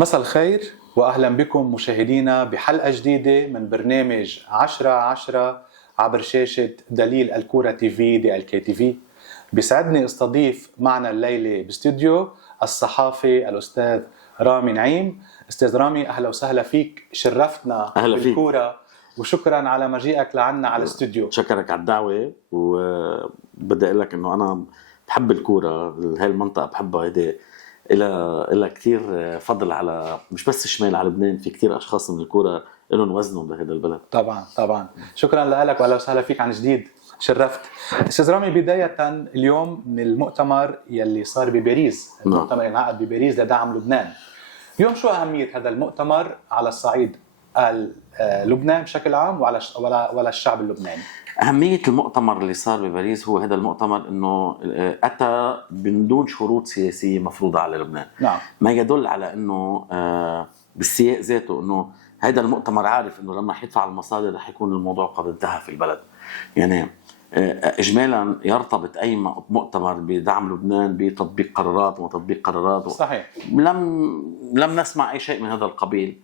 مساء الخير وأهلا بكم مشاهدينا بحلقة جديدة من برنامج 10/10 عبر شاشة دليل الكورة تي في دي ال كي تي في. بيسعدني استضيف معنا الليلة باستوديو الصحافي الأستاذ رامي نعيم. أستاذ رامي أهلا وسهلا فيك، شرفتنا بالكورة وشكرا على مجيئك لعنا على الاستوديو. شكرك على الدعوة، وبدي أقول لك إنه أنا بحب الكورة، هاي المنطقة بحبها، هيدي إلها كتير فضل على مش بس الشمال، على لبنان في كتير أشخاص من الكورة إلهم وزنهم بهذا البلد. طبعا شكرا لك وأهلا وسهلا فيك عن جديد، شرفت. أستاذ رامي، بداية اليوم من المؤتمر يلي صار بباريس، المؤتمر انعقد بباريس لدعم لبنان. اليوم شو أهمية هذا المؤتمر على الصعيد لبنان بشكل عام وعلى الشعب اللبناني؟ أهمية المؤتمر اللي صار بباريس هو هذا المؤتمر إنه أتى من دون شروط سياسية مفروضة على لبنان. نعم. ما يدل على إنه بالسياق ذاته إنه هذا المؤتمر عارف إنه لما يدفع المصادر رح يكون الموضوع قد انتهى في البلد. يعني إجمالا يرتبط أي مؤتمر بدعم لبنان بتطبيق قرارات وتطبيق قرارات. صحيح. لم نسمع أي شيء من هذا القبيل،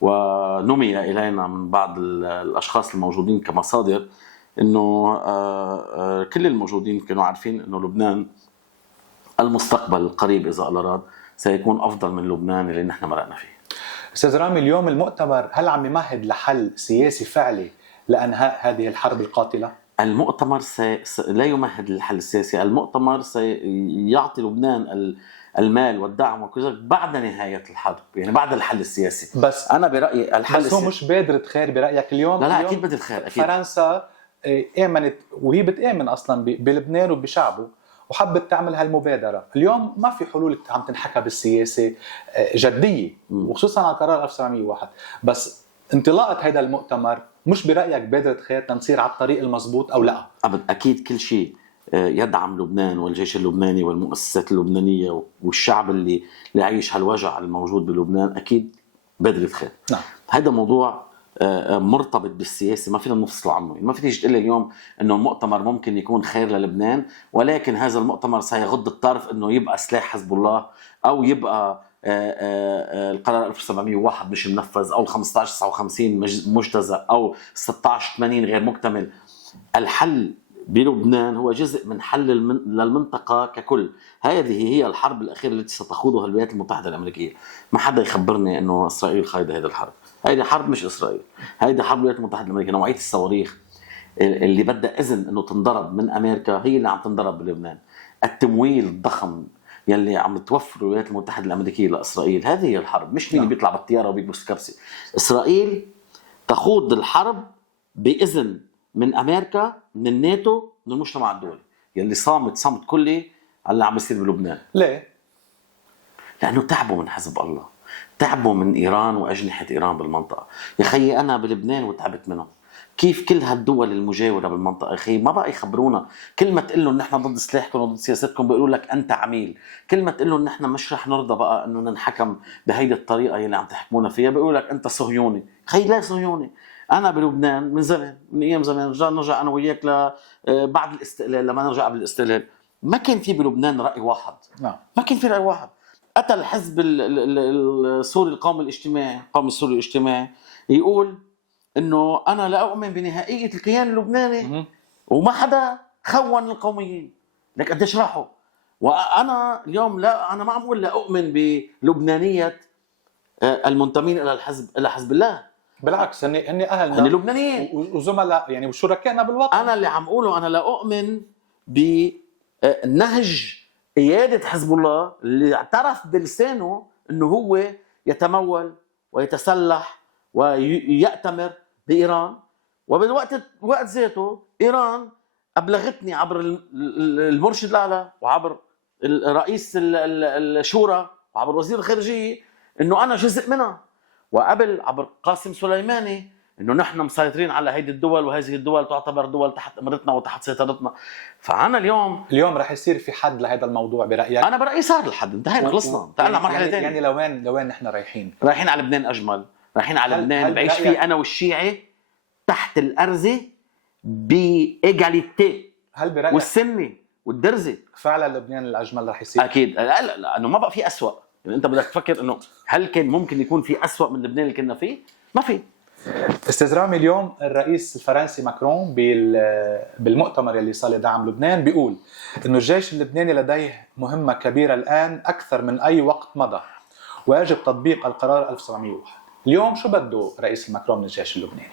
ونمي إلينا من بعض الأشخاص الموجودين كمصادر إنه كل الموجودين كانوا عارفين إنه لبنان المستقبل القريب إذا الله أراد سيكون أفضل من لبنان اللي نحن مرقنا فيه. أستاذ رامي، اليوم المؤتمر هل عم يمهد لحل سياسي فعلي لأنهاء هذه الحرب القاتلة؟ المؤتمر لا يمهد للحل السياسي، المؤتمر سيعطي لبنان المال والدعم وكذا بعد نهاية الحرب، يعني بعد الحل السياسي. بس أنا برأيي الحل بس هو مش بادرة خير برأيك اليوم؟ لا اليوم أكيد بدل خير. أكيد فرنسا آمنت وهي بتآمن أصلا بلبنان وبشعبه وحبت تعمل هالمبادرة. اليوم ما في حلول عم تنحكى بالسياسة جدية، وخصوصا على قرار 1901. بس انطلاقة هذا المؤتمر مش برأيك بادرة خير تنصير على الطريق المضبوط أو لا؟ أكيد كل شيء يدعم لبنان والجيش اللبناني والمؤسسات اللبنانية والشعب اللي يعيش هالوجع الموجود بلبنان أكيد بادرة خير. نعم. هذا موضوع مرتبط بالسياسة، ما فينا نفصل عنه. ما في تيجي تقول لي اليوم انه المؤتمر ممكن يكون خير للبنان، ولكن هذا المؤتمر سيغض الطرف انه يبقى سلاح حزب الله، او يبقى القرار 1701 مش منفذ، او 1559 مجتزأ، او 1680 غير مكتمل. الحل بلبنان هو جزء من حل للمنطقة ككل. هذه هي الحرب الأخيرة التي ستخوضها الولايات المتحدة الأمريكية. ما حدا يخبرني أنه إسرائيل خايدة هذه الحرب. هذه حرب مش إسرائيل، هذه حرب الولايات المتحدة الأمريكية. نوعية الصواريخ اللي بدها إذن أنه تنضرب من أمريكا هي اللي عم تنضرب بلبنان. التمويل الضخم يلي عم توفر الولايات المتحدة الأمريكية لإسرائيل، هذه هي الحرب، مش مين بيطلع بالطيارة وبيكبس كبسة. إسرائيل تخوض الحرب بإذن من أمريكا، من الناتو، من المجتمع الدولي يلي صامت كلي على اللي عم يصير بلبنان. ليه؟ لأنه تعبوا من حزب الله، تعبوا من إيران وأجنحة إيران بالمنطقة. يا خيي أنا بلبنان وتعبت منهم. كيف كل هالدول المجاورة بالمنطقة يا خيي ما بقى يخبرونا؟ كل ما تقول لهم نحن ضد سلاحكم وضد سياستكم بيقولوا لك أنت عميل. كل ما تقول لهم نحن مش رح نرضى بقى إنه ننحكم بهيدي الطريقة اللي عم تحكمونا فيها بيقولوا لك أنت صهيوني. خيي لا صهيوني. أنا بلبنان من زمان، من أيام زمان، نرجع أنا وياك بعد الاستقلال. لما نرجع قبل الاستقلال ما كان في بلبنان رأي واحد. نعم. ما كان في رأي واحد. أتى الحزب السوري القومي الاجتماعي، القومي السوري الاجتماعي، يقول إنه أنا لا أؤمن بنهائية الكيان اللبناني، وما حدا خون القوميين. لك قديش راحوا. وأنا اليوم لا، أنا ما عم أقول لا أؤمن بلبنانية المنتمين إلى حزب الله. بالعكس، هن أهلنا، هن لبنانيين وزملاء يعني وشركائنا بالوطن. أنا اللي عم أقوله أنا لا أؤمن بنهج قيادة حزب الله اللي اعترف بلسانه أنه هو يتمول ويتسلح ويأتمر بإيران، وبالوقت ذاته إيران أبلغتني عبر المرشد الأعلى وعبر رئيس الشورى وعبر وزير الخارجية أنه أنا جزء منها، وقبل عبر قاسم سليماني انه نحن مسيطرين على هيدي الدول، وهذه الدول تعتبر دول تحت امرتنا وتحت سيطرتنا. فانا اليوم رح يصير في حد لهذا الموضوع برايك؟ انا برايي صار الحد، انتهينا، خلصنا، انتقلنا مرحله ثانيه. يعني لوين نحن رايحين على لبنان اجمل، رايحين على لبنان بعيش فيه انا والشيعي تحت الارزه بايجاليتي، والسني والدرزي. فعلا لبنان الاجمل رح يصير؟ اكيد. لا لانه ما بقى في اسوأ. يعني انت بدك تفكر انه هل كان ممكن يكون في أسوأ من لبنان اللي كنا فيه؟ ما في. استاذ رامي، اليوم الرئيس الفرنسي ماكرون بالمؤتمر اللي صار لدعم لبنان بيقول انه الجيش اللبناني لديه مهمة كبيرة الآن أكثر من أي وقت مضى، ويجب تطبيق القرار 1901. اليوم شو بده رئيس ماكرون من الجيش اللبناني؟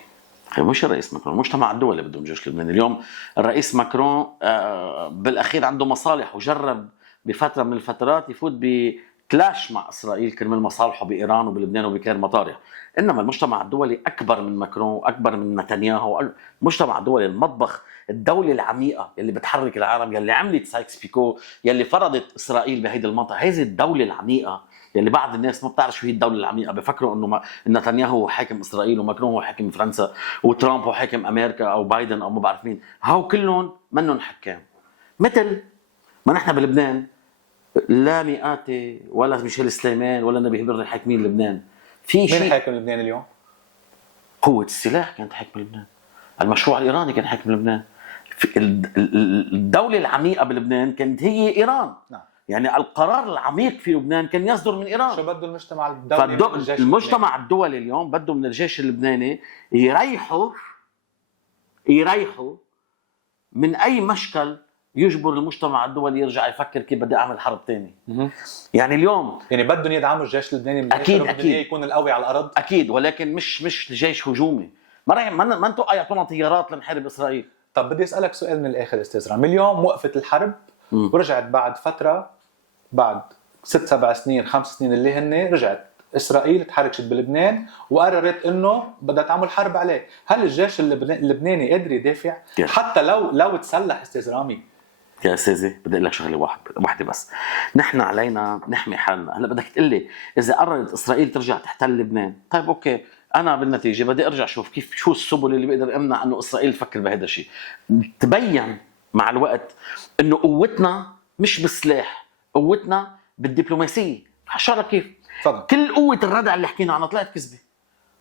مش الرئيس ماكرون، المجتمع الدولي بدهم جيش لبناني. اليوم الرئيس ماكرون بالاخير عنده مصالح، وجرب بفتره من الفترات يفوت بكلاش مع اسرائيل كرمال مصالحه بايران وبلبنان وبكير مطارح. انما المجتمع الدولي اكبر من ماكرون واكبر من نتنياهو. المجتمع الدولي المطبخ، الدوله العميقه اللي بتحرك العالم، يلي عملت سايكس بيكو، يلي فرضت اسرائيل بهيدي المنطقه. هذه الدوله العميقه يلي بعض الناس ما بتعرف شو هي الدولة العميقة، بفكروا انه نتنياهو هو حاكم اسرائيل وماكرون هو حاكم فرنسا وترامب هو حاكم امريكا او بايدن او ما بعرف مين. هاو كلهم منهم حكام. مثل ما نحن بلبنان لا مئاتي ولا ميشيل سليمان ولا نبيه بري حاكمين لبنان. في مين شيء. حاكم لبنان اليوم؟ قوة السلاح كانت حاكم لبنان. المشروع الايراني كان حاكم لبنان. الدولة العميقة بلبنان كانت هي ايران. نعم. يعني القرار العميق في لبنان كان يصدر من ايران. شو بده المجتمع الدولي من الجيش المجتمع الدولي اليوم بده من الجيش اللبناني يريحوا من اي مشكل يجبر المجتمع الدولي يرجع يفكر كيف بدي اعمل حرب ثاني. يعني اليوم يعني بدهم يدعموا الجيش اللبناني من اكيد اكيد يكون القوي على الارض. اكيد، ولكن مش جيش هجومي. ما انتم يعطونا طيارات لنحارب اسرائيل. طب بدي اسالك سؤال من الاخر استاذ رامي، اليوم وقفت الحرب ورجعت بعد فتره، بعد 6-7 سنين 5 سنين اللي هن رجعت اسرائيل تحركت بلبنان وقررت انه بدها تعمل حرب عليه. هل الجيش اللبناني قادر يدافع حتى لو تسلح استاذ رامي؟ يا استاذي بدي اقول لك شغله واحده بس. نحن علينا نحمي حالنا. هلا بدك تقول لي اذا قررت اسرائيل ترجع تحتل لبنان، طيب اوكي، انا بالنتيجه بدي ارجع اشوف كيف شو السبل اللي بقدر امنع انه اسرائيل تفكر بهذا الشيء. تبين مع الوقت انه قوتنا مش بالسلاح، قوتنا بالدبلوماسيه. حشرة كيف؟ فضل. كل قوه الردع اللي حكينا عنها طلعت كذبه.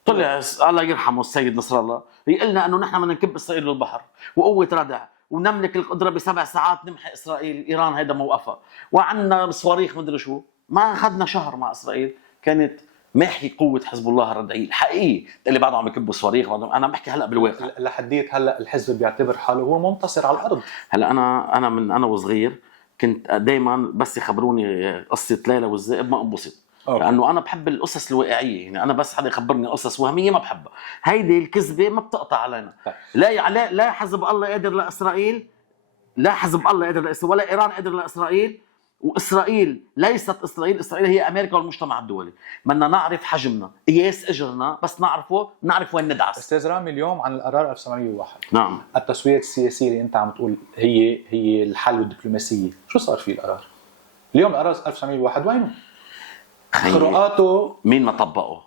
طلع الله يرحمه السيد نصر الله يقلنا انه نحن بدنا نكب اسرائيل للبحر وقوه ردع ونملك القدره ب7 ساعات نمحي اسرائيل. ايران هيدا موقفها وعندنا صواريخ مدري شو. ما اخذنا شهر مع اسرائيل كانت ماحي قوه حزب الله الردعيه الحقيقي اللي بعدهم عم يكبوا صواريخ. انا بحكي هلا بالواقع. لحديت هلا الحزب بيعتبر حاله هو منتصر على الارض. هلا انا وصغير كنت دائما بس يخبروني قصه ليلى والذئب ما انبسط. لانه انا بحب القصص الواقعيه. يعني انا بس حدا يخبرني قصص وهميه ما بحبها. هيدي الكذبه ما بتقطع علينا. لا حزب الله قادر لاسرائيل، لا حزب الله قادر لاسرائيل، ولا ايران قادر لاسرائيل. واسرائيل ليست اسرائيل هي امريكا والمجتمع الدولي. بدنا نعرف حجمنا، قياس اجرنا، بس نعرف وين ندعس. استاذ رامي، اليوم عن القرار 1901. نعم. التسويه السياسيه اللي انت عم تقول هي الحل والدبلوماسيه، شو صار فيه القرار؟ اليوم القرار 1901 وينه؟ خروقاته مين ما طبقه؟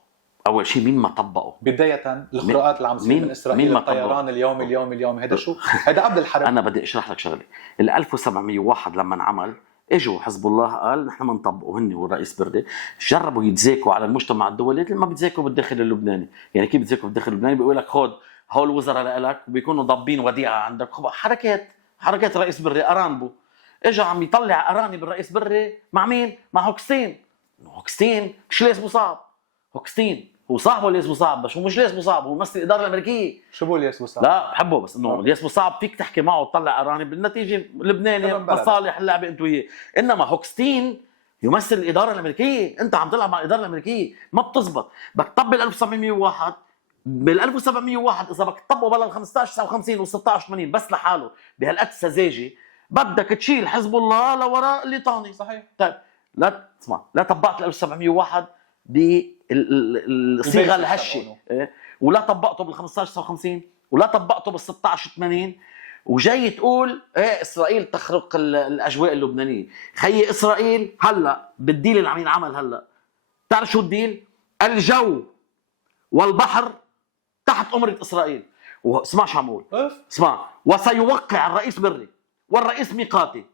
اول شيء مين ما طبقه؟ بدايه الخروقات اللي عم تصير من اسرائيل، الطيران اليوم هذا شو؟ هذا قبل الحرب. انا بدي اشرح لك شغله. ال 1701 لما انعمل اجوا حزب الله قال نحن بنطبقه. هن والرئيس بردي جربوا يتذاكوا على المجتمع الدولي ما بيتذاكوا بالداخل اللبناني. يعني كيف بيتذاكوا بالداخل اللبناني؟ بيقول لك خذ هول الوزراء لك وبيكونوا ضابين وديعه عندك. حركات رئيس بري ارانبو اجى عم يطلع ارانب بالرئيس بري مع مين؟ مع هوكستين مش ليس مصاب. هوكستين هو صاحبه ليس مصاب، بس هو مش ليس مصاب، هو ممثل الاداره الامريكيه. شو بقول ليس مصاب؟ لا بحبه، بس انه ليس مصاب فيك تحكي معه وتطلع ارانب. بالنتيجه لبناني مصالح اللعبه انت وياه. انما هوكستين يمثل الاداره الامريكيه. انت عم تلعب مع الاداره الامريكيه، ما بتزبط. بدك تطبق 1701. بال 1701 اذا بدك تطبقه بلا 1559 و16 80 بس لحاله بهالقد سذاجه، بدك تشيل حزب الله لوراء الليطاني. صحيح. طيب لا طبقت 1701 بالصيغه الهشه، ولا طبقته بال 1559 ولا طبقته بال 1680 وجاي تقول ايه اسرائيل تخرق الاجواء اللبنانيه. خيي اسرائيل هلا بالديل اللي عم ينعمل هلا، بتعرف شو الديل؟ الجو والبحر تحت امره اسرائيل. واسمع شو عم اقول، اسمع. وسيوقع الرئيس بري والرئيس ميقاتي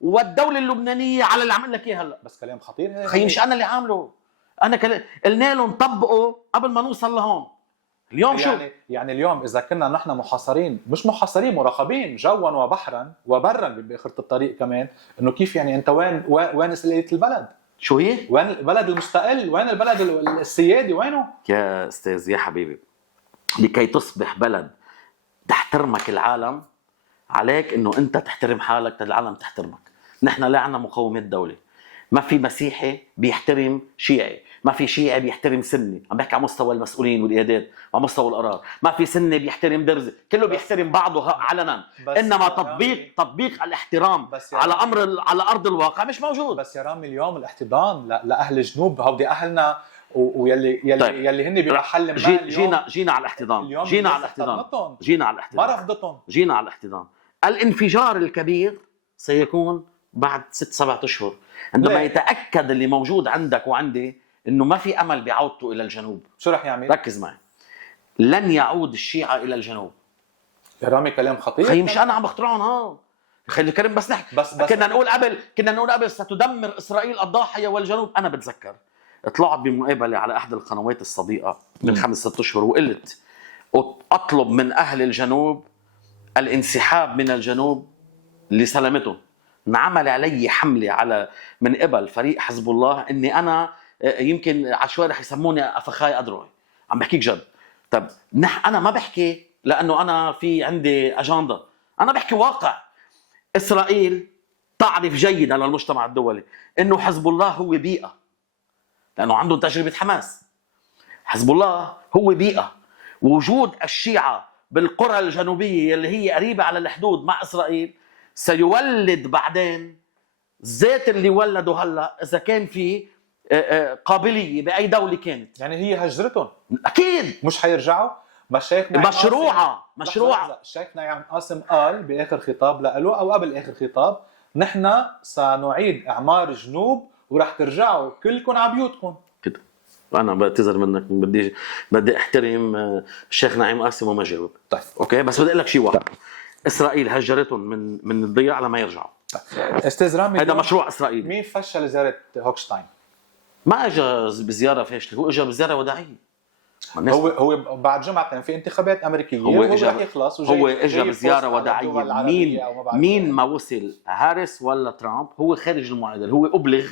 والدوله اللبنانيه على اللي عمل لك اياه هلا. بس كلام خطير. خيي مش انا اللي عامله، انا قلنا لهم طبقوا قبل ما نوصل لهون. اليوم شو يعني اليوم اذا كنا نحن محاصرين، مش محاصرين، مراقبين جوا وبحرا وبرا باخره الطريق كمان، انه كيف يعني انت وين استقلاليه البلد؟ شو هي؟ وين البلد المستقل؟ وين البلد السيادي؟ وينه؟ يا استاذ يا حبيبي، لكي تصبح بلد تحترمك العالم عليك انه انت تحترم حالك العالم تحترمك. نحن لا عنا مقومات دولة، ما في مسيحي بيحترم شيعي، ما في شيعي بيحترم سني، عم بحكي على مستوى المسؤولين والقيادات وعلى مستوى القرار، ما في سني بيحترم درزي، كله بيحترم بعضه علنا، انما تطبيق الاحترام على على ارض الواقع مش موجود. بس يا رامي اليوم الاحتضان لاهل الجنوب، هودي اهلنا ويلي طيب. يلي هن بمحل ما جينا على الاحتضان، جينا على ما رفضتهم، جينا على الاحتضان. الانفجار الكبير سيكون بعد 6-7 أشهر عندما يتأكد اللي موجود عندك وعندي انه ما في امل بعودته الى الجنوب. شو رح يعمل؟ ركز معي، لن يعود الشيعة الى الجنوب. يا رامي كلام خطير. خي مش انا عم بخترعهم، خلي الكلام بس نحكي. بس كنا نقول قبل ستدمر اسرائيل الضاحية والجنوب. انا بتذكر طلعت بمقابلة على احد القنوات الصديقة من 5-6 أشهر وقلت اطلب من اهل الجنوب الانسحاب من الجنوب لسلامتهم. انعمل علي حملة من قبل فريق حزب الله اني انا يمكن عشوائي رح يسموني افخاي ادروي. عم بحكيك جد. طب انا ما بحكي لانه انا في عندي اجنده، انا بحكي واقع. اسرائيل تعرف جيدا للمجتمع الدولي انه حزب الله هو بيئه، لانه عندهم تجربه حماس. حزب الله هو بيئه، وجود الشيعة بالقرى الجنوبيه اللي هي قريبه على الحدود مع اسرائيل سيولد بعدين زيت اللي ولده هلا اذا كان في قابليه باي دوله كانت. يعني هي هجرتهم اكيد مش حيرجعوا. بس شيخ مشروعه الشيخ نعيم قاسم قال باخر خطاب له او قبل اخر خطاب نحن سنعيد اعمار جنوب ورح ترجعوا كلكم على بيوتكم كده. انا بعتذر منك، بدي احترم الشيخ نعيم قاسم وما جاوب. طيب اوكي، بس بدي اقول لك شيء واحد. اسرائيل هجرتهم من الضياع لما يرجعوا. استاذ رامي هذا مشروع اسرائيلي. مين فشل زياره هوكشتاين؟ ما اجى بزياره فاشله، هو اجى بزياره وداعيه. هو بعد جمعه كان في انتخابات امريكيه هو رح يخلص هو اجى بزياره وداعيه. مين ما وصل هاريس ولا ترامب هو خارج المعادله، هو ابلغ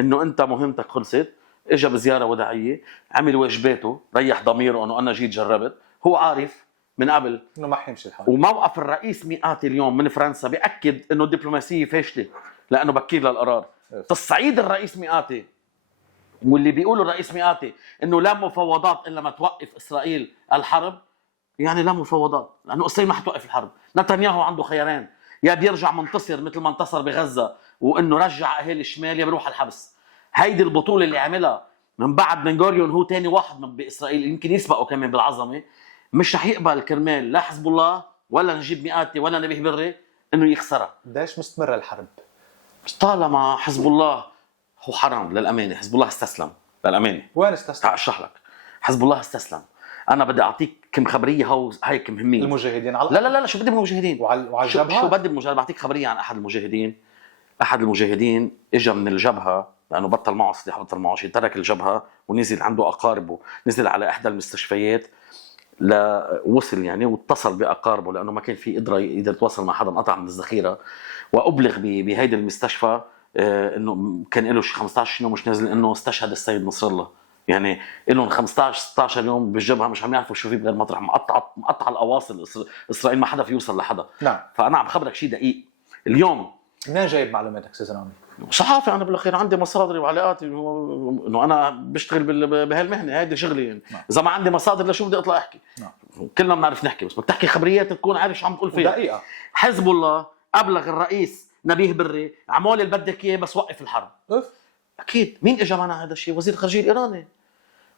انه انت مهمتك خلصت. اجى بزياره وداعيه، عمل واجباته، ريح ضميره انه انا جيت جربت. هو عارف من قبل انه ما حيمشي الحال. وموقف الرئيس ميقاتي اليوم من فرنسا بيأكد انه الدبلوماسيه فاشله لانه بكير للقرار. تصعيد الرئيس ميقاتي واللي بيقولوا الرئيس ميقاتي انه لا مفاوضات الا ما توقف اسرائيل الحرب، يعني لا مفاوضات لانه اسرائيل ما حتوقف الحرب. نتنياهو عنده خيارين، يا بيرجع منتصر مثل ما انتصر بغزه وانه رجع اهالي الشمال، يا بيروح الحبس. هيدي البطوله اللي عملها من بعد بن غوريون، هو تاني واحد باسرائيل يمكن يسبقه كمان بالعظمه. مش رح يقبل كرمال لا حزب الله ولا نجيب مئاتي ولا نبيه بري انه يخسرها. قديش مستمره الحرب؟ طالما حزب الله هو حرام للامانه، حزب الله استسلم للامانه. وين استسلم؟ تعال اشرح لك. حزب الله استسلم. انا بدي اعطيك كم خبريه هيك مهمين. المجاهدين على لا شو بدي بالمجاهدين؟ وعلى الجبهه شو بدي بالمجاهدين؟ بعطيك خبريه عن احد المجاهدين اجى من الجبهه لانه بطل معه سلاح، بطل معه شيء، ترك الجبهه ونزل عنده اقاربه، نزل على احدى المستشفيات وصل يعني واتصل باقاربه لانه ما كان في قدره يقدر يتواصل مع حدا، انقطع من الذخيره. وابلغ بهيدي المستشفى انه كان له شي 15 يوم مش نازل انه استشهد السيد نصر الله. يعني لهم 15-16 يوم بالجبهه مش عم يعرفوا شو في بغير مطرح، مقطع الاواصل اسرائيل، ما حدا في يوصل لحدا. نعم. فانا عم خبرك شيء دقيق اليوم. منين جايب معلوماتك استاذ رامي؟ صحافي انا بالاخير، عندي مصادري وعلاقاتي، انه انا بشتغل بهالمهنه، هيدي شغلي. نعم. اذا ما عندي مصادر لشو بدي اطلع احكي؟ نعم. كلنا بنعرف نحكي، بس بدك تحكي خبريات تكون عارف شو عم تقول فيها. دقيقه. حزب الله ابلغ الرئيس نبيه بري اعمل اللي بدك اياه بس وقف الحرب. اكيد. مين اجى معنا هذا الشيء؟ وزير الخارجيه الايراني.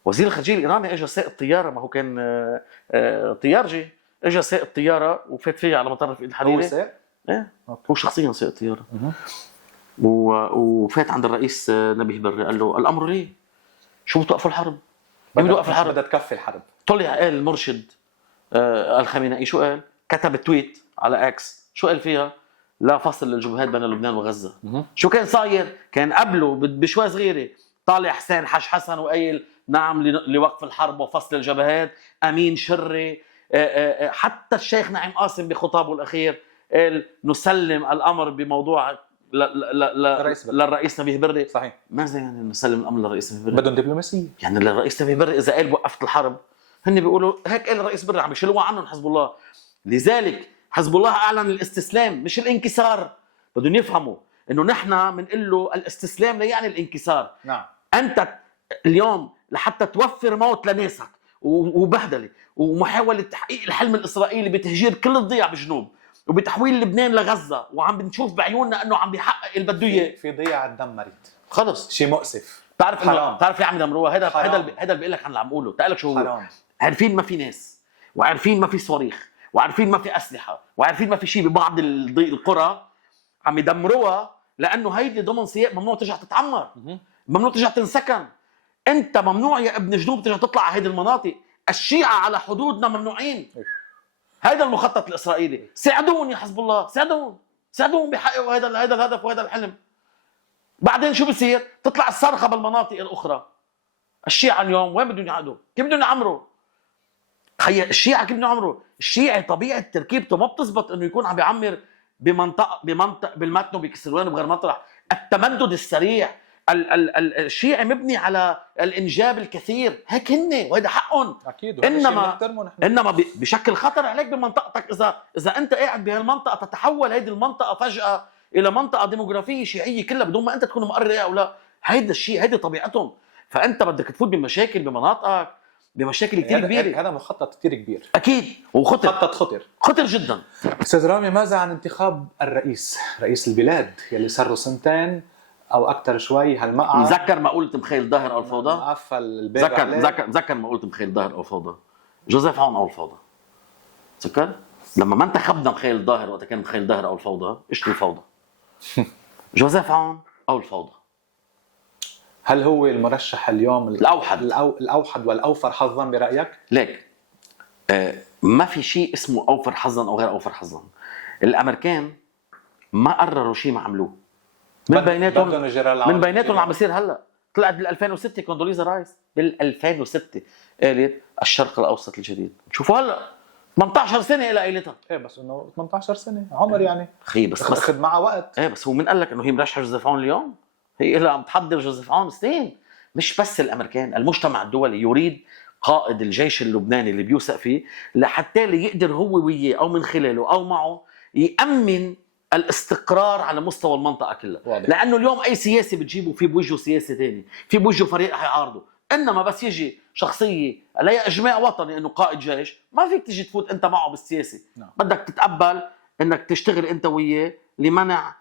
وزير الخارجيه الايراني اجى سائق الطياره، ما هو كان طيارجي، اجى سائق الطياره وفات فيها على مطار الحريري. هو سائق؟ ايه هو شخصيا سائق الطياره. وفات عند الرئيس نبيه بري قال له الامر ليه؟ شو بتوقفوا الحرب؟ بدها توقف الحرب، بدها تكفي الحرب. طلع قال المرشد الخامنئي، شو قال؟ كتب تويت على اكس، شو قال فيها؟ لا فصل للجبهات بين لبنان وغزه. شو كان صاير؟ كان قبله بشوي صغيره طالع حسين حسن وقايل نعم لوقف الحرب وفصل الجبهات. امين شري، حتى الشيخ نعيم قاسم بخطابه الاخير قال نسلم الامر بموضوع للرئيس نبيه بري. صحيح. ماذا يعني نسلم الامر للرئيس نبيه بري؟ بدهم دبلوماسيه. يعني الرئيس نبيه بري اذا قال وقفت الحرب، هن بيقولوا هيك قال الرئيس بري، عم يشيلوا عنهم حزب الله. لذلك حزب الله اعلن الاستسلام مش الانكسار. بدهم يفهموا انه نحن بنقول له الاستسلام لا يعني الانكسار. نعم. انت اليوم لحتى توفر موت لناسك وبهدله ومحاوله تحقيق الحلم الاسرائيلي بتهجير كل الضياع بالجنوب وبتحويل لبنان لغزه، وعم بنشوف بعيوننا انه عم بيحقق اللي بده اياه. في ضياع الدم مريض. خلص شيء مؤسف. بتعرف حرام. بتعرف ليه عم يدمروها؟ هذا حرام. اللي بيقول لك عن اللي عم اقوله. تعال لك شو هو. حرام. عارفين ما في ناس، وعارفين ما في صواريخ، وعارفين ما في اسلحه، وعارفين ما في شيء ببعض القرى، عم يدمروها لانه هيدي ضمن سياق ممنوع ترجع تتعمر، ممنوع ترجع تنسكن. انت ممنوع يا ابن جنوب ترجع تطلع على هيدي المناطق. الشيعة على حدودنا ممنوعين. هذا المخطط الاسرائيلي. ساعدون يا حزب الله، ساعدون بيحققوا هذا الهدف وهذا الحلم. بعدين شو بصير؟ تطلع الصرخه بالمناطق الاخرى. الشيعة اليوم وين بدهم يعقدوا؟ كيف بدهم يعمروا؟ الشيعة كيف بدهم يعمروا؟ الشيعي طبيعه تركيبته ما بتزبط انه يكون عم بيعمر بمنطقه بالمتن وبكسروان وبغير مطرح. التمدد السريع، الشيعي مبني على الانجاب الكثير، هيك هن وهذا حقهم. اكيد. انما بشكل خطر عليك بمنطقتك اذا انت قاعد بهالمنطقه تتحول هيدي المنطقه فجاه الى منطقه ديموغرافيه شيعيه كلها بدون ما انت تكون مقرر او لا. هيدا الشيء، هيدي طبيعتهم. فانت بدك تفوت بمشاكل بمناطقك، بمشاكل كثير كبيره. هذا مخطط كثير كبير. اكيد وخطر. مخطط خطر جدا. استاذ رامي، ماذا عن انتخاب رئيس البلاد يلي صار له سنتين او اكثر شوي هالمقعد؟ ذكر مقولة مخيل ظاهر او الفوضى؟ قفل الباب. ذكر مقولة مخيل ظاهر او الفوضى. جوزيف عون او الفوضى. تذكر لما ما انتخبنا مخيل الظاهر وقت كان مخيل ظاهر او الفوضى، ايش الفوضى؟ جوزيف عون او الفوضى. هل هو المرشح اليوم الاوحد والاوفر حظا برايك؟ ليك ما في شيء اسمه اوفر حظا او غير اوفر حظا. الامريكان ما قرروا شيء ما عملوه. من بيناتهم عم بيصير هلا. طلعت بال 2006 كوندوليزا رايس بال 2006 قالت الشرق الاوسط الجديد. شوفوا هلا 18 سنه الى قايلتها. ايه بس انه 18 سنه عمر يعني. خي بس اخذ معها وقت. ايه بس هو مين قال لك انه هي مرشحه جوزيف عون اليوم؟ هي لها عم تحضر جوزيف عون سنين. مش بس الامريكان، المجتمع الدولي يريد قائد الجيش اللبناني اللي بيوثق فيه لحتى يقدر هو وياه او من خلاله او معه يأمن الاستقرار على مستوى المنطقه كلها. واضح. لانه اليوم اي سياسي بتجيبه في بوجهه سياسي ثاني، في بوجهه فريق حيعارضه. انما بس يجي شخصيه لها اجماع وطني انه قائد جيش، ما فيك تيجي تفوت انت معه بالسياسه. نعم. بدك تتقبل انك تشتغل انت وياه لمنع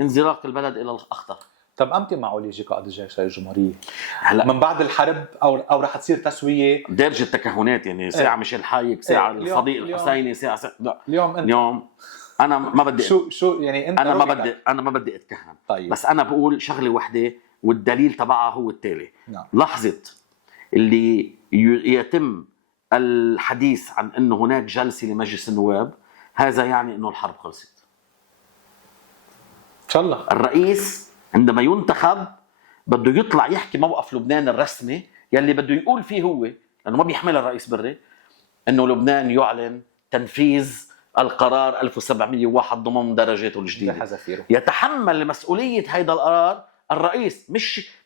انزلاق البلد الى الاخطر. طب امتى معقول يجي قائد الجيش الجمهوريه؟ هلا من بعد الحرب او رح تصير تسويه؟ درجه تكهنات يعني ساعه ميشيل حايك، ساعه الصديق الحسيني، ساعه لا. اليوم انا ما بدي شو يعني انت انا ما بدي اتكهن. طيب. بس انا بقول شغله وحده والدليل تبعها هو التالي. نعم. لحظه اللي يتم الحديث عن انه هناك جلسه لمجلس النواب، هذا يعني انه الحرب خلصت ان شاء الله. الرئيس عندما ينتخب بده يطلع يحكي موقف لبنان الرسمي يلي بده يقول فيه هو، لانه ما بيحملها الرئيس بري، انه لبنان يعلن تنفيذ القرار 1701 ضمن درجاته الجديده. يتحمل مسؤوليه هيدا القرار الرئيس،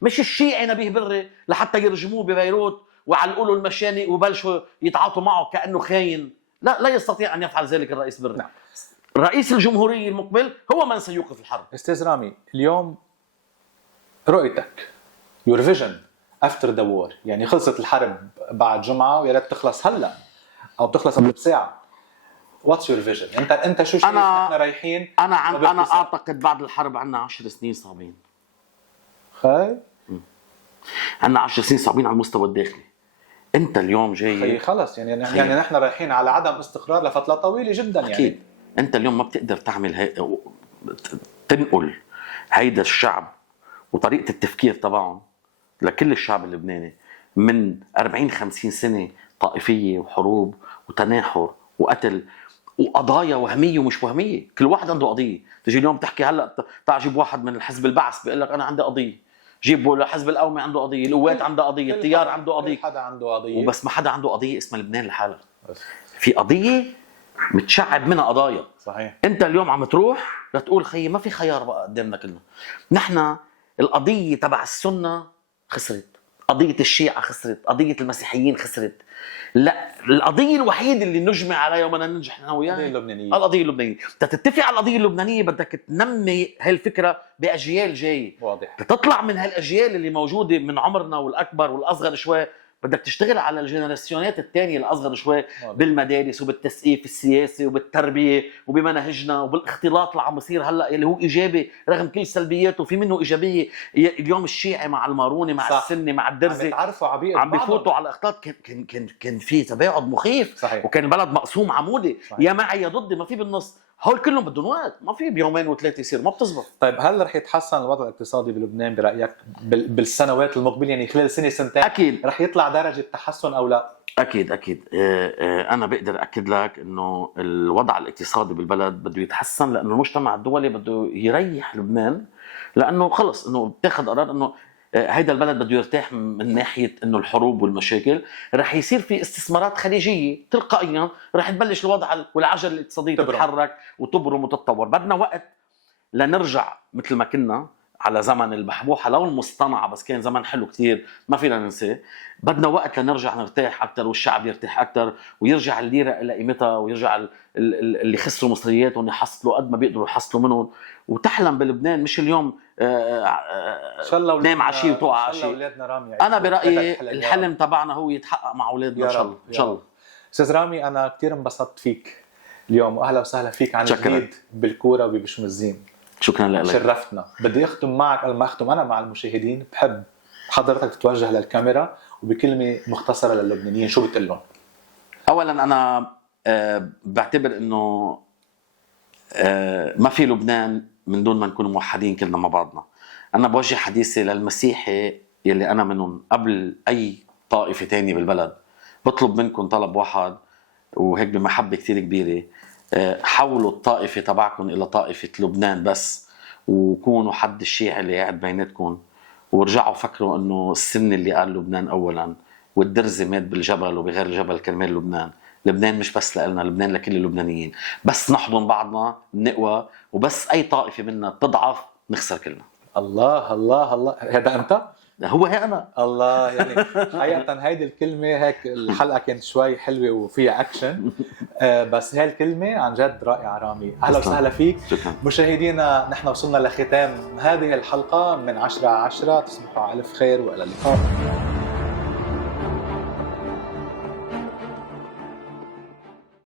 مش الشيعي نبيه بري لحتى يرجموه ببيروت وعلقوا له المشانق وبلشوا يتعاطوا معه كانه خاين. لا يستطيع ان يفعل ذلك الرئيس بري. نعم. رئيس الجمهوريه المقبل هو من سيوقف الحرب. استاذ رامي، اليوم رؤيتك your vision after the war، يعني خلصت الحرب بعد جمعه ويا ريت تخلص هلا او بتخلص قبل بساعه. What's your vision؟ انت شو شايف نحن رايحين؟ انا اعتقد بعد الحرب عندنا 10 سنين صعبين. عندنا 10 سنين صعبين على المستوى الداخلي. انت اليوم جاي خلص يعني نحن رايحين على عدم استقرار لفتره طويله جدا يعني. أكيد. انت اليوم ما بتقدر تعمل تنقل هيدا الشعب وطريقه التفكير تبعهم لكل الشعب اللبناني من 40-50 سنه طائفيه وحروب وتناحر وقتل وقضايا وهميه ومش وهميه. كل واحد عنده قضيه. تجي اليوم تحكي هلا تعال جيب واحد من الحزب البعث بيقول لك انا عندي قضيه، جيبوا الحزب القومي عنده قضيه، القوات عندها قضيه، التيار عنده قضيه، كل حدا عنده قضيه. وبس ما حدا عنده قضيه اسمها لبنان لحالها. في قضيه متشعب منها قضايا. صحيح. انت اليوم عم تروح لتقول خيي ما في خيار بقى قدامنا كلنا. نحن القضيه تبع السنه خسرت، قضيه الشيعه خسرت، قضيه المسيحيين خسرت. لا، القضيه الوحيده اللي نجمع عليها وبدنا ننجح نحن وياها القضية اللبنانية. القضيه اللبنانيه. تتفق على القضيه اللبنانيه بدك تنمي هالفكره باجيال جايه. واضح. تطلع من هالاجيال اللي موجوده من عمرنا والاكبر والاصغر شوي، بدك تشتغل على الجنراسيونات الثانيه الاصغر شوي بالمدارس وبالتثقيف السياسي وبالتربيه وبمناهجنا وبالاختلاط اللي عم يصير هلا اللي هو ايجابي رغم كل سلبياته، في منه ايجابيه. اليوم الشيعي مع الماروني مع صح. السني مع الدرزي عم يتعرفوا على بيئة عم بعضهم. بفوتوا على الاختلاط. كان في تباعد مخيف. صحيح. وكان البلد مقسوم عمودي، صحيح. يا معي يا ضدي، ما في بالنص. هول كلهم بدهم وقت، ما في بيومين وثلاثه يصير، ما بتزبط. طيب هل رح يتحسن الوضع الاقتصادي بلبنان برايك بالسنوات المقبله، يعني خلال سنه سنتين؟ اكيد رح يطلع درجه تحسن او لا؟ اكيد اكيد. انا بقدر اكد لك انه الوضع الاقتصادي بالبلد بده يتحسن، لانه المجتمع الدولي بده يريح لبنان، لانه خلص انه بتاخذ قرار انه هيدا البلد بده يرتاح من ناحيه انه الحروب والمشاكل. رح يصير في استثمارات خليجيه تلقائيا، رح تبلش الوضع والعجله الاقتصاديه تتحرك وتبرم وتتطور. بدنا وقت لنرجع مثل ما كنا على زمن البحبوحه، لو المصطنعه، بس كان زمن حلو كثير ما فينا ننساه. بدنا وقت لنرجع نرتاح اكثر والشعب يرتاح اكثر ويرجع الليره الى قيمتها، ويرجع اللي خسروا مصرياتهم يحصلوا قد ما بيقدروا يحصلوا منهم، وتحلم بلبنان. مش اليوم ان شاء الله نام عشيه وتوقع عشيه. ان شاء عشيه. الله اولادنا رامي انا برايي الحلم تبعنا هو يتحقق مع اولادنا ان شاء الله. ان شاء الله. استاذ رامي، انا كثير انبسطت فيك اليوم، واهلا وسهلا فيك عن جديد بالكوره وبشمزين. شكرا لك، شرفتنا. بدي اختم معك قبل ما اختم انا مع المشاهدين، بحب حضرتك تتوجه للكاميرا وبكلمه مختصره للبنانيين، شو بتقول لهم؟ اولا انا بعتبر انه ما في لبنان من دون ما نكون موحدين كلنا مع بعضنا. انا بوجه حديثي للمسيحي يلي انا منهم قبل اي طائفه تانية بالبلد، بطلب منكم طلب واحد وهيك بمحبه كثير كبيره، حولوا الطائفه تبعكم الى طائفه لبنان بس، وكونوا حد الشيعي اللي قاعد بيناتكم، ورجعوا فكروا انه السني اللي قال لبنان اولا، والدرزي مات بالجبل وبغير الجبل كرمال لبنان. لبنان مش بس لنا، لبنان لكل اللبنانيين. بس نحضن بعضنا نقوى، وبس اي طائفه منا تضعف نخسر كلنا. الله الله الله، هذا انت؟ هو هي انا. الله، يعني حقيقة هيدي الكلمة، هيك الحلقة كانت شوي حلوة وفيها اكشن، بس هاي الكلمة عن جد رائعة رامي. اهلا وسهلا فيك. شكرا. مشاهدينا، نحن وصلنا لختام هذه الحلقة من 10 على 10. تصبحوا على الف خير والى اللقاء.